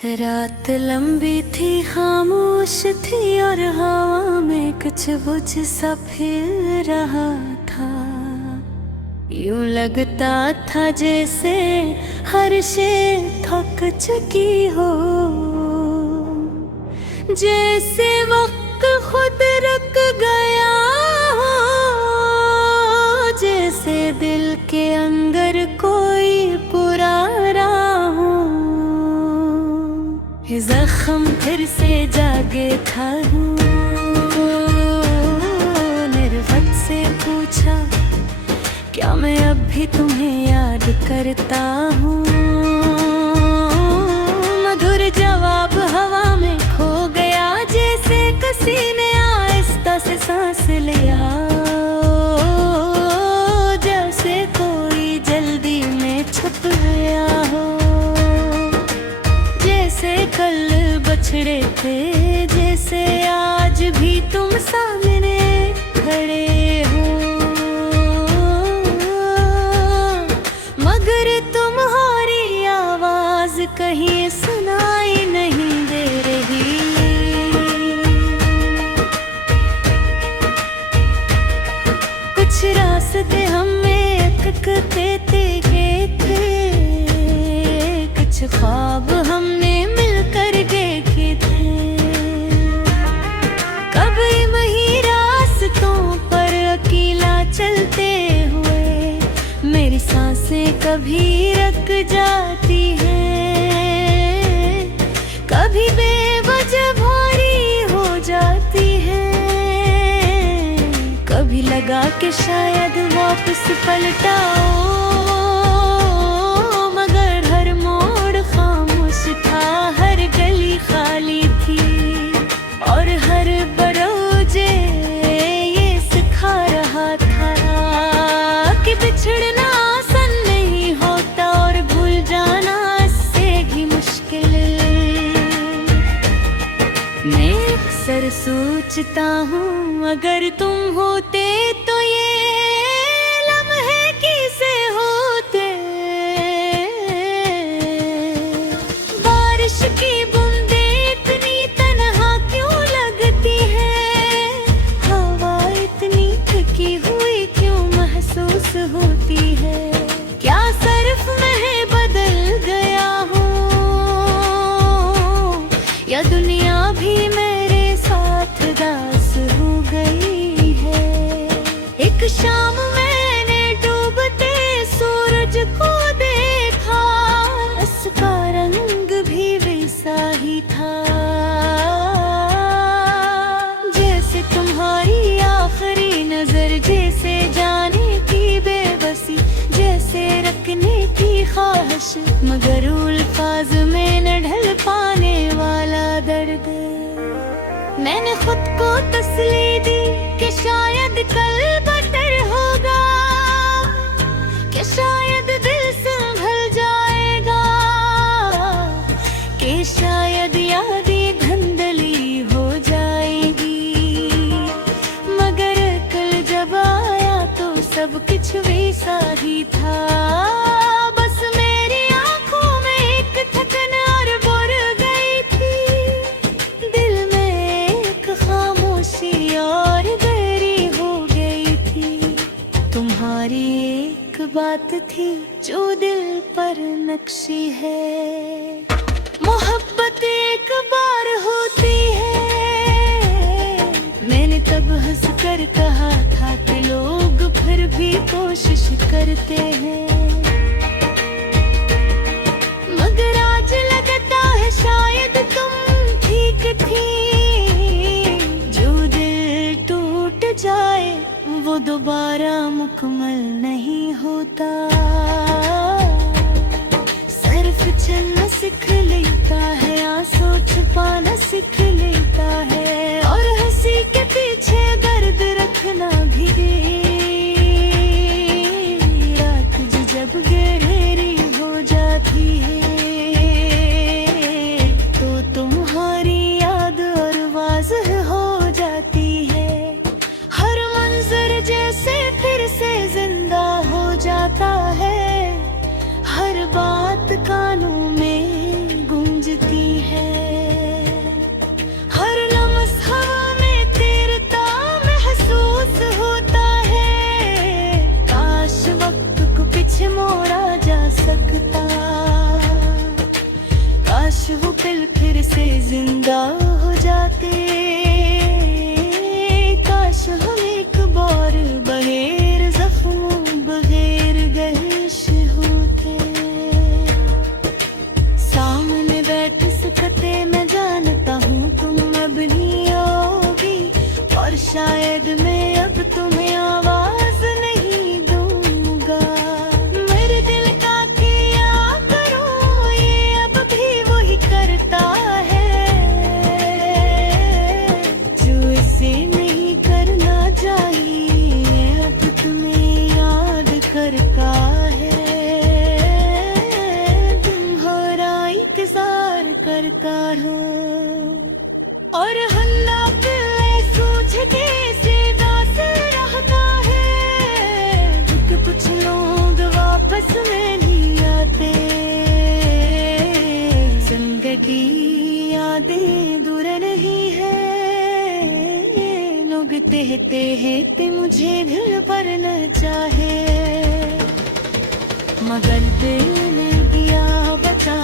रात लंबी थी, खामोश थी और हवा में कुछ बुझ सा फिर रहा था। यूं लगता था जैसे हर शे थक चुकी हो, जैसे वक्त खुद रुक गया हो, जैसे दिल के अंदर कोई पुराना हो। जख्म फिर से जागे था, निर्वत से पूछा, क्या मैं अब भी तुम्हें याद करता हूँ? मधुर जवाब हवा में खो गया, जैसे किसी ने आहिस्ता से सांस लिया, जैसे कोई जल्दी में छुप गया हो। जैसे कल बछड़े थे, जैसे आज भी तुम सामने खड़े हो, मगर तुम्हारी आवाज कहीं सुनाई नहीं दे रही। कुछ रास्ते हमें अटकते थे, कुछ ख्वाब हमने मिलकर देखे थे। कभी वही रास्तों पर अकेला चलते हुए मेरी सांसें कभी रुक जाती हैं, कभी बेवजह भारी हो जाती हैं, कभी लगा कि शायद वापस पलटाओ, मगर हर मोड़ खामोश था, हर गली खाली थी और हर बरोजे ये सिखा रहा था कि बिछड़ना आसान नहीं होता और भूल जाना इससे भी मुश्किल। मैं अक्सर सोचता हूँ, अगर तुम होते तो ये लम्हे कैसे होते। बारिश की बूंदें इतनी तन्हा क्यों लगती है, हवा इतनी थकी हुई क्यों महसूस होती है। क्या सिर्फ मैं बदल गया हूँ, या दुनिया भी मेरे साथ दास हो गई है। एक शाम मैंने डूबते सूरज को देखा, उसका रंग भी वैसा ही था, जैसे तुम्हारी आखिरी नजर, जैसे जाने की बेबसी, जैसे रखने की ख्वाहिश, मगर अल्फाज में न ढल पाने वाला दर्द। मैंने खुद को तसल्ली दी कि शायद कल बेहतर होगा, कि शायद दिल संभल जाएगा, कि शायद यादें धुंधली हो जाएगी। मगर कल जब आया तो सब कुछ वैसा ही था, बस मेरी आंखों में एक थकन और बुर गई थी, दिल में एक खामोशी और गहरी हो गई थी। तुम्हारी एक बात थी जो दिल पर नक्शी है, मोहब्बत एक बार होती है। मैंने तब हंस कर कहा था कि लोग फिर भी कोशिश करते हैं, मगर आज लगता है शायद तुम ठीक थी। जो दिल टूट जाए वो दोबारा मुकम्मल नहीं होता, सिर्फ चलना सीख लेता है, आंसू छुपाना सीख लेता है, और हंसी के पीछे दर्द रखना भी। रात जब गहरी हो जाती है तो तुम्हारी याद और वाज़ह हो जाती है, हर मंजर जैसे फिर से जिंदा हो जाता है, हर बात कानों में गूंजती वो दिल फिर से जिंदा हो जाते, काश हम एक बार बगैर जख्मों बगैर गहश होते। सामने बैठ सकते मैं जानता हूँ तुम अब नहीं आओगी, और शायद मैं अब तुम्हें आवाज नहीं दूंगा। मेरे दिल का किया करो ये अब भी वही करता है, जो इसे नहीं करना चाहिए अब तुम्हें याद करता है। तुम्हारा इंतजार करता हूँ और हल्ला पे सूझते सीधा से रहता है, क्योंकि कुछ लोग वापस में नहीं आते। जिंदगी यादें दूर नहीं है, लोग कहते हैं कि मुझे दिल पर न चाहे, मगर दिल ने दिया बता